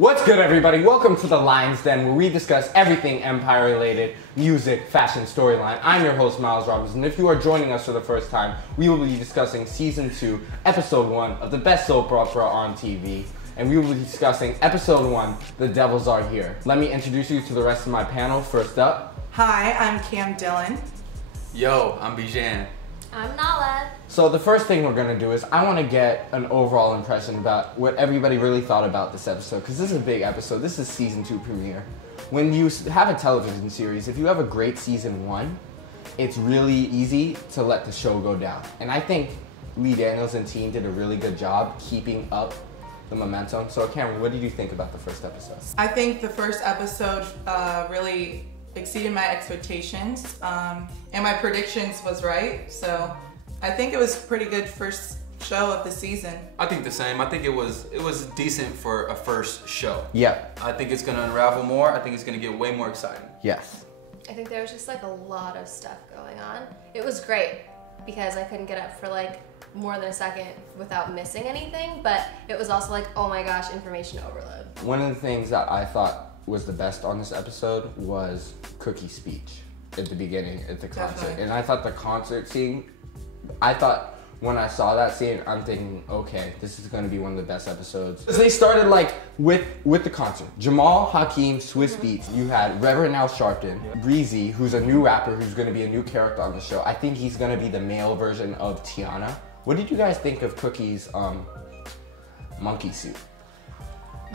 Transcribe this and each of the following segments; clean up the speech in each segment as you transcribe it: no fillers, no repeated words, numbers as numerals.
What's good, everybody? Welcome to the Lyons Den, where we discuss everything Empire related, music, fashion, storyline. I'm your host, Robbins, and if you are joining us for the first time, we will be discussing Season 2, Episode 1 of the best soap opera on TV. And we will be discussing Episode 1, The Devils Are Here. Let me introduce you to the rest of my panel. First up. Hi, I'm Dillon. Yo, I'm Bijan. I'm Nala. So the first thing we're gonna do is I want to get an overall impression about what everybody really thought about this episode, because this is a big episode. This is Season 2 premiere. When you have a television series, if you have a great Season 1, it's really easy to let the show go down. And I think Lee Daniels and team did a really good job keeping up the momentum. So Cameron, what did you think about the first episode? I think the first episode really exceeded my expectations, and my predictions was right. So I think it was pretty good first show of the season. I think the same. I think it was decent for a first show. Yeah. I think it's gonna unravel more. I think it's gonna get way more exciting. Yes. I think there was just like a lot of stuff going on. It was great because I couldn't get up for like more than a second without missing anything, but it was also like, oh my gosh, information overload. One of the things that I thought was the best on this episode was Cookie's speech at the beginning at the concert. Definitely. And I thought the concert scene, I thought when I saw that scene, I'm thinking, okay, this is gonna be one of the best episodes. They started like with the concert. Jamal, Hakeem, Swiss Beats. You had Reverend Al Sharpton, Breezy, who's a new rapper who's gonna be a new character on the show. I think he's gonna be the male version of Tiana. What did you guys think of Cookie's monkey suit?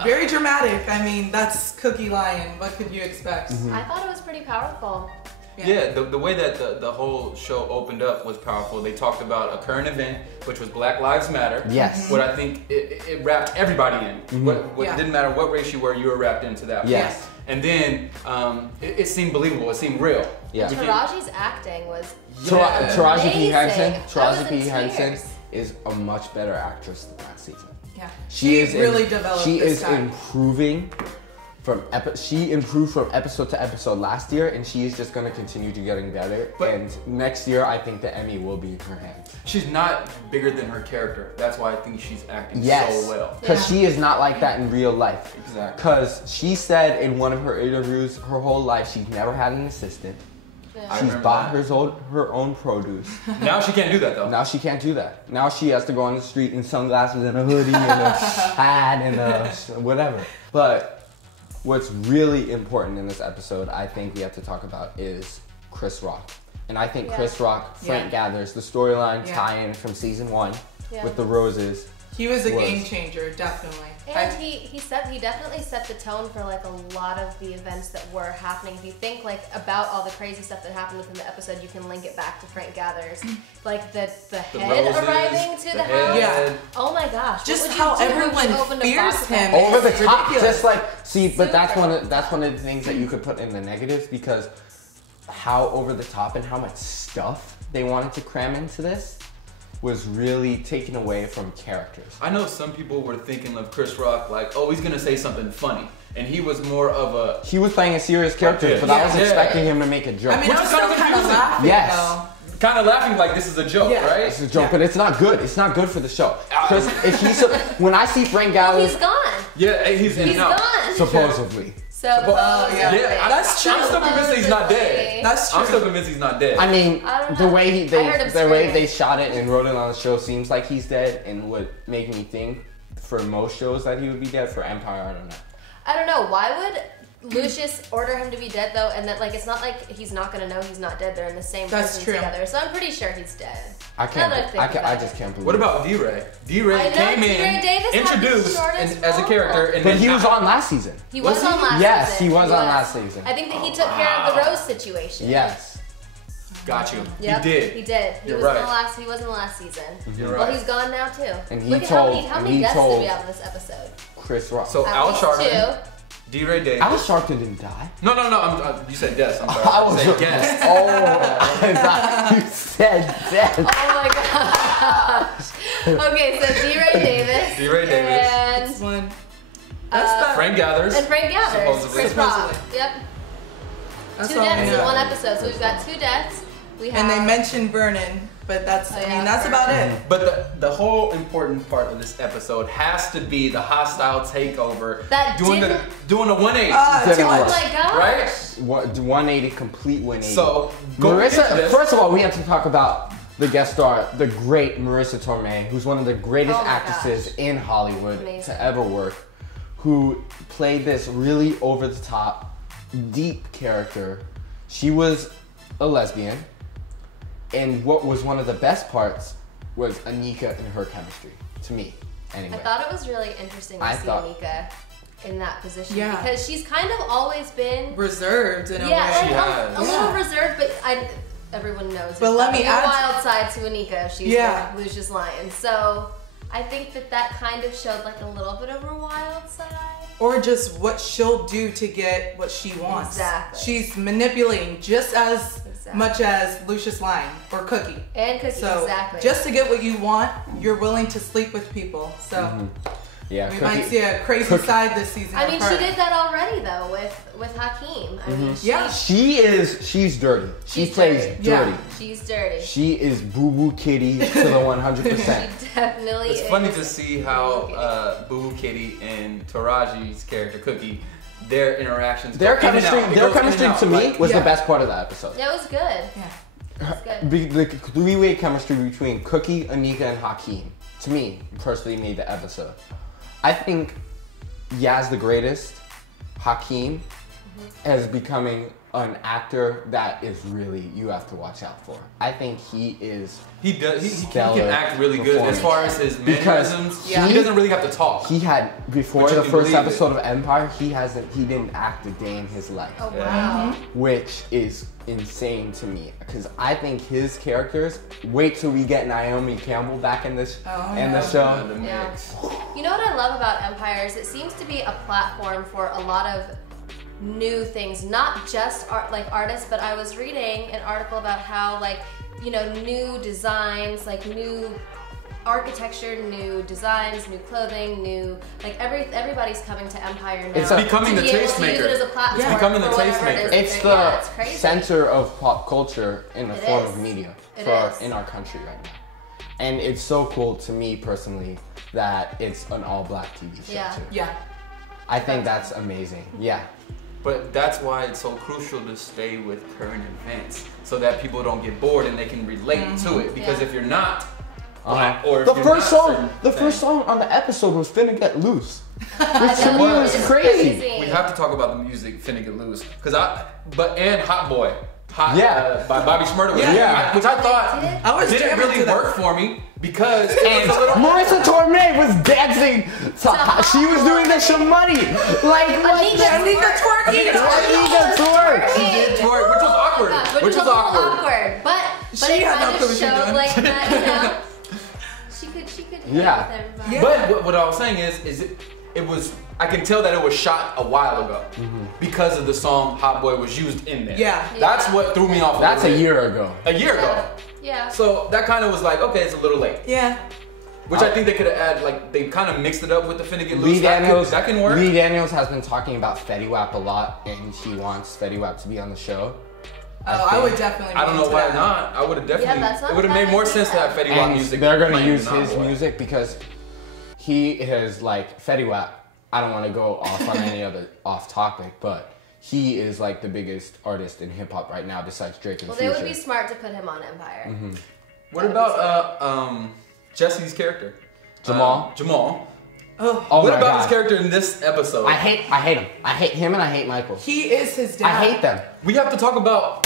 Very dramatic. I mean, that's Cookie Lyon. What could you expect? I thought it was pretty powerful. Yeah, the way that the whole show opened up was powerful. They talked about a current event, which was Black Lives Matter. Yes. What I think it wrapped everybody in. What didn't matter what race you were wrapped into that. Yes. And then it seemed believable. It seemed real. Yeah. Taraji's acting was Taraji P. Henson. amazing. I Taraji was P. in Henson tears. is a much better actress than last season. Yeah. She is really developed. She this is time. improving she improved from episode to episode last year, and she is just going to continue to getting better. And next year, I think the Emmy will be in her hands. She's not bigger than her character. That's why I think she's acting so well. Because she is not like that in real life. Exactly. Because she said in one of her interviews, her whole life, she's never had an assistant. Yeah. She's bought her own produce. Now she can't do that though. Now she can't do that. Now she has to go on the street in sunglasses and a hoodie and a hat and a whatever. But what's really important in this episode, I think we have to talk about, is Chris Rock. And I think Chris Rock, Frank Gathers, the storyline tie-in from season 1 with the roses. He was a game changer, definitely. And he definitely set the tone for like a lot of the events that were happening. If you think like about all the crazy stuff that happened within the episode, you can link it back to Frank Gathers. Like the head roses, arriving to the house. Yeah. Oh my gosh. Just how everyone fears him. Over the top, ridiculous. just like, see, but that's one of the things that you could put in the negatives, because how over the top and how much stuff they wanted to cram into this was really taken away from characters. I know some people were thinking of Chris Rock like, oh, he's gonna say something funny. And he was more of a... He was playing a serious character, but I was expecting him to make a joke. I mean, I was still kind of laughing, though. Kind of laughing like this is a joke, right? It's a joke, but it's not good. It's not good for the show. Because if he's... when I see Frank Gathers... He's gone. Yeah, he's in and out. Gone. Supposedly. I'm still convinced he's not dead. That's true. I'm still convinced he's not dead. I mean, the way they shot it and wrote it on the show seems like he's dead, and would make me think for most shows that he would be dead. For Empire, I don't know. I don't know. Why would Lucius order him to be dead though? And that like it's not like he's not gonna know he's not dead. They're in the same prison together. So I'm pretty sure he's dead. I just can't believe. What about D-Ray? D-Ray came in, introduced as a character, and but he was on last season. He was on last season. Yes, he was on last season. I think that he took care of the Rose situation. Yes. Got you. Yep, he did. He did. He was in the last. He was in the last season. You're right. Well, he's gone now too. And he Look at how many guests did we have in this episode? Chris Rock. So Al Sharpton, D-Ray Davis. Al Sharpton didn't die. No. You said yes. I'm sorry. I said guest. Oh, I thought you said death. Oh my gosh. Okay, so D-Ray Davis. D-Ray Davis. And Frank Gathers. And Frank Gathers. Supposedly. Chris Rock. Yep. That's 2 deaths in one episode. So we've got 2 deaths. And they mentioned Vernon, but that's that's about it. But the whole important part of this episode has to be the hostile takeover. That doing a 180. Oh my gosh. Right? 180, complete 180. So, Marissa, first of all, we have to talk about the guest star, the great Marissa Tomei, who's one of the greatest actresses in Hollywood to ever work, who played this really over-the-top, deep character. She was a lesbian, and what was one of the best parts was Anika and her chemistry, to me, anyway. I thought it was really interesting to see Anika in that position because she's kind of always been reserved in a way. Like a little reserved, but everyone knows. But let me add a wild side to Anika. She's Lucius Lyons. So I think that kind of showed like a little bit of her wild side. Or just what she'll do to get what she wants. Exactly. She's manipulating just as much as Lucius Lyon or Cookie. And Cookie, so just to get what you want, you're willing to sleep with people. So yeah, we might see a crazy side this season. I mean, she did that already though with Hakeem. I mean, she's dirty. She plays dirty. She's dirty. She is Boo Boo Kitty to the 100%. She definitely is. It's funny to see how Boo Boo Kitty and Taraji's character Cookie, their interactions, their chemistry to me was the best part of the episode. Yeah, it was good. Yeah. The three-way chemistry between Cookie, Anika, and Hakeem, to me, personally made the episode. I think Yaz the Greatest, Hakeem, is becoming an actor that is really, you have to watch out for. I think he is He can act really good as far as his mannerisms. He doesn't really have to talk. He had, before the first episode of Empire, he didn't act a day in his life. Oh, wow. Which is insane to me, because I think his characters, wait till we get Naomi Campbell back in this the show. You know what I love about Empire is it seems to be a platform for a lot of new things, not just artists, but I was reading an article about how new designs, new architecture, new designs, new clothing, new everybody's coming to Empire now. It's becoming the tastemaker. It as a platform. It's becoming the tastemaker. It's the center of pop culture in the form of media in our country right now. And it's so cool to me personally that it's an all-black TV show too. Yeah. I think that's amazing. Yeah. But that's why it's so crucial to stay with current events so that people don't get bored and they can relate to it. Because if you're not, or if the first song on the episode was "Finna Get Loose," which to me was crazy. We have to talk about the music "Finna Get Loose" and "Hot Boy." By Bobby Shmurda, which I thought didn't really work for me because Marissa Tomei was dancing. She was doing the shamoney, Anika twerking. Anika twerk. She did twerk, which was awkward. Which was awkward, but she it had kind no clue of showed that she could hang with everybody. But what I was saying is it was. I can tell that it was shot a while ago because of the song "Hot Boy" was used in there. That's what threw me off. That's a year ago. A year ago. Yeah. So that kind of was like, okay, it's a little late. Yeah. Which I think they could have added, they kind of mixed it up with the "Finna Get Loose." That can work. Lee Daniels has been talking about Fetty Wap a lot, and she wants Fetty Wap to be on the show. I would definitely. I don't know why not. I would have definitely. It would have made more sense to have Fetty Wap music. They're gonna use his music because he is Fetty Wap. I don't want to go off on any other off topic, but he is the biggest artist in hip hop right now besides Drake and Future. They would be smart to put him on Empire. What about Jesse's character? Jamal. What about his character in this episode? I hate him. I hate him and I hate Michael. He is his dad. I hate them. We have to talk about.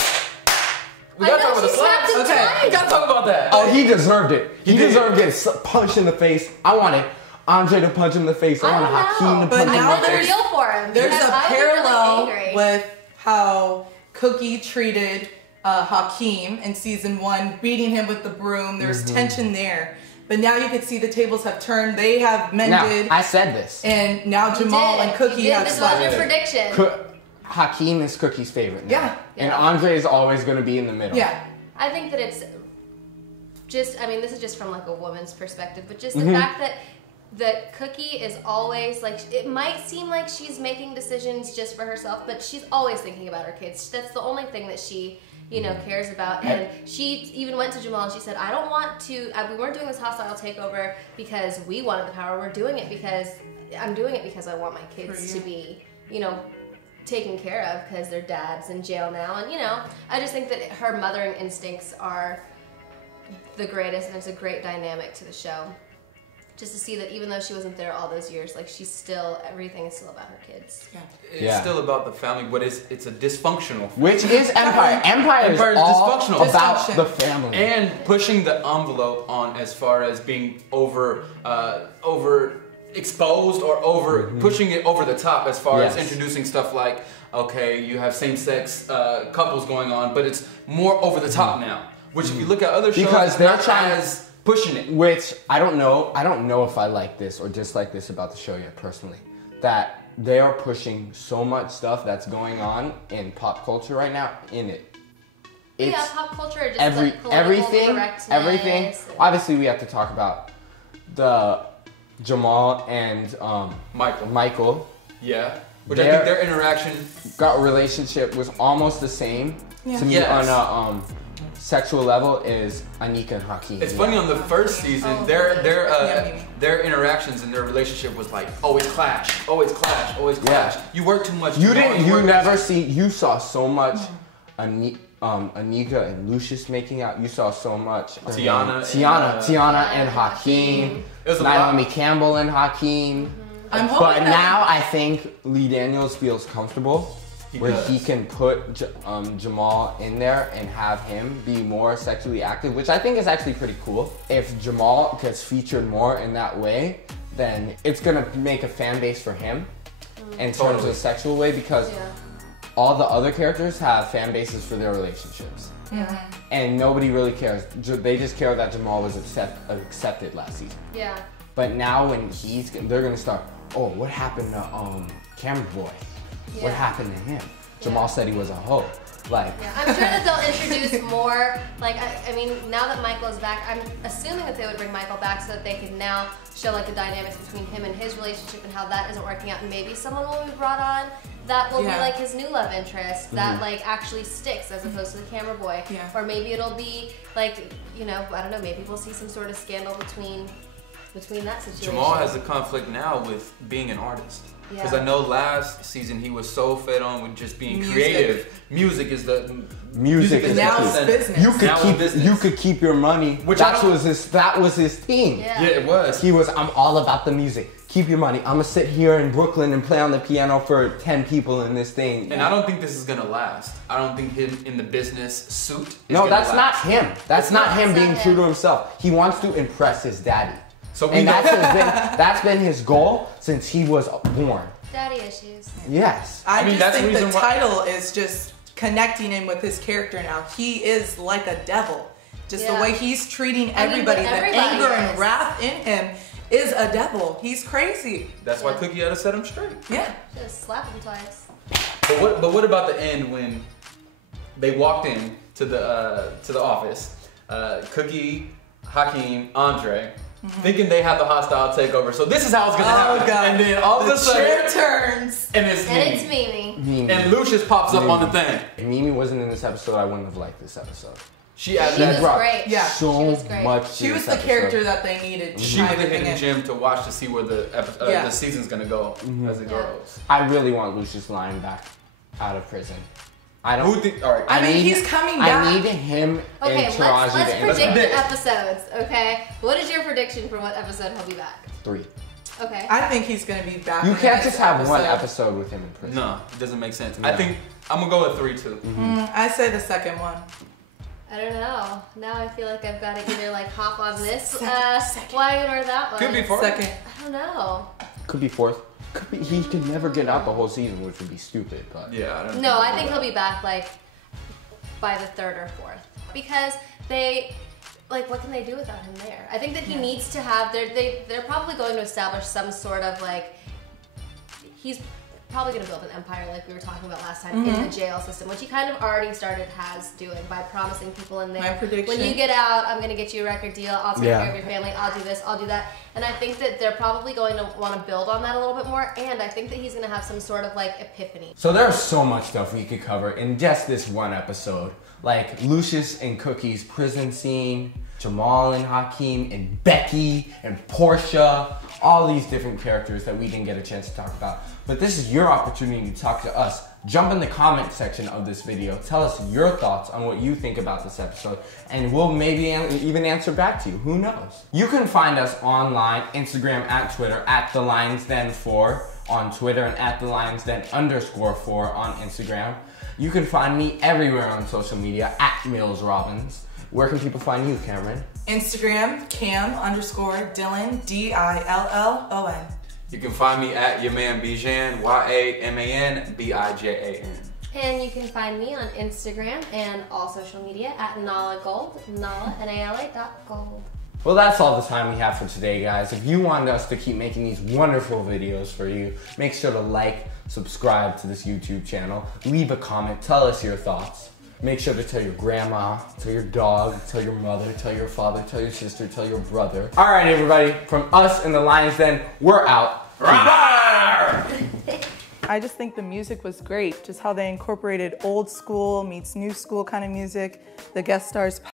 We gotta talk about the slaps. Okay, we gotta talk about that. Oh, he deserved it. He deserved to get punched in the face. I wanted Andre to punch him in the face. I wanted Hakeem to punch him in the face. Feel for him. There's a parallel with how Cookie treated Hakeem in season 1, beating him with the broom. There's tension there. But now you can see the tables have turned. They have mended. Now, I said this. And now Jamal and Cookie have slapped. This was your prediction. Hakeem is Cookie's favorite now. Yeah. And Andre is always going to be in the middle. Yeah. I think that it's just, this is just from a woman's perspective, but just the fact that Cookie is always it might seem like she's making decisions just for herself, but she's always thinking about her kids. That's the only thing that she you know, cares about. And she even went to Jamal and she said, I don't want to, we weren't doing this hostile takeover because we wanted the power. We're doing it because, I'm doing it because I want my kids to be, you know, taken care of because their dad's in jail now. And, you know, I just think that her mothering instincts are the greatest, and it's a great dynamic to the show. Just to see that even though she wasn't there all those years, like she's still, everything is still about her kids. It's still about the family, but it's a dysfunctional family. Which is Empire. Empire is all dysfunctional. About the family. And pushing the envelope on as far as being over exposed or over pushing it over the top as far as introducing stuff like, okay, you have same-sex couples going on, but it's more over the top now. Which if you look at other shows, because they're trying pushing it. Which I don't know if I like this or dislike this about the show yet personally. That they are pushing so much stuff that's going on in pop culture right now in it. It's pop culture, just everything. Obviously, we have to talk about the Jamal and Michael. Yeah. Which I think their interaction relationship was almost the same to me on a sexual level is Anika and Hakeem. It's funny, on the first season, their interactions and their relationship was like always clash. You work too much. You saw so much Anika and Lucius making out. You saw so much Tiana and Hakeem. Naomi Campbell and Hakeem. But now I think Lee Daniels feels comfortable he can put Jamal in there and have him be more sexually active, which I think is actually pretty cool. If Jamal gets featured more in that way, then it's gonna make a fan base for him in terms of a sexual way, because all the other characters have fan bases for their relationships. And nobody really cares. They just care that Jamal was accepted last season. But now when they're gonna start, oh, what happened to Camera Boy? What happened to him? Jamal said he was a hoe. Like, I'm sure that they'll introduce more. Like, I mean, now that Michael is back, I'm assuming that they would bring Michael back so that they can now show like the dynamics between him and his relationship and how that isn't working out. And maybe someone will be brought on that will be like his new love interest that like actually sticks as opposed to the Camera Boy. Or maybe it'll be like, you know, I don't know. Maybe we'll see some sort of scandal between that situation. Jamal has a conflict now with being an artist. Because I know last season he was so fed on with just being creative. Music is now his business. You could keep your money. Which that was his theme. Yeah, it was. He was, I'm all about the music. Keep your money. I'm gonna sit here in Brooklyn and play on the piano for 10 people in this thing. And I don't think this is gonna last. I don't think him in the business suit. No, that's not him. That's not him being true to himself. He wants to impress his daddy. And that's been his goal since he was born. Daddy issues. Yes. I mean, just think the title is just connecting him with his character now. He is like a devil. Just the way he's treating everybody, the anger and wrath in him is a devil. He's crazy. That's why Cookie had to set him straight. Yeah. Just slap him twice. But what about the end when they walked in to the office? Cookie, Hakeem, Andre. Thinking they have the hostile takeover, so this is how it's gonna happen. God. And then all of a sudden, chair turns, and it's Mimi. And Lucius pops up on the thing. If Mimi wasn't in this episode, I wouldn't have liked this episode. She was great. Yeah, so much. She was the character that they needed. She was in the gym to watch to see where the season's gonna go as it grows. I really want Lucius Lyon back out of prison. I don't. All right. I mean, he's coming back. I need him and Taraji. Let's predict the episodes, okay? What is your prediction for what episode he'll be back? 3. Okay. I think he's gonna be back. You can't just have one episode with him in prison. No, it doesn't make sense. I think I'm gonna go with 3 too. I say the second one. I don't know. Now I feel like I've got to either like hop on this wagon or that one. Could be 4th. Second. I don't know. Could be 4th. He could never get out the whole season, which would be stupid. But yeah, I don't. No, I think he'll be back like by the 3rd or 4th because they. Like, what can they do without him there? I think that he needs to have. They're probably going to establish some sort of like. He's probably gonna build an empire like we were talking about last time in the jail system, which he kind of already has doing by promising people in there. My prediction. When you get out, I'm gonna get you a record deal. I'll take care of your family. I'll do this. I'll do that. And I think that they're probably going to want to build on that a little bit more. And I think that he's gonna have some sort of like epiphany. So there's so much stuff we could cover in just this one episode. Like Lucius and Cookie's prison scene, Jamal and Hakeem and Becky and Portia, all these different characters that we didn't get a chance to talk about. But this is your opportunity to talk to us. Jump in the comment section of this video. Tell us your thoughts on what you think about this episode, and we'll maybe even answer back to you. Who knows? You can find us online, Instagram and Twitter, at @TheLionsDen4 on Twitter and at @TheLionsDen_4 on Instagram. You can find me everywhere on social media at Mills Robbins. Where can people find you, Cameron? Instagram, Cam_Dillon, DILLON. You can find me at your man Bijan, YAMANBIJAN. And you can find me on Instagram and all social media at NalaGold, Nala, NALA.gold. Well, that's all the time we have for today, guys. If you want us to keep making these wonderful videos for you, make sure to like, subscribe to this YouTube channel, leave a comment, tell us your thoughts. Make sure to tell your grandma, tell your dog, tell your mother, tell your father, tell your sister, tell your brother. All right, everybody, from us in the Lions Den, we're out. I just think the music was great, just how they incorporated old school meets new school kind of music. The guest stars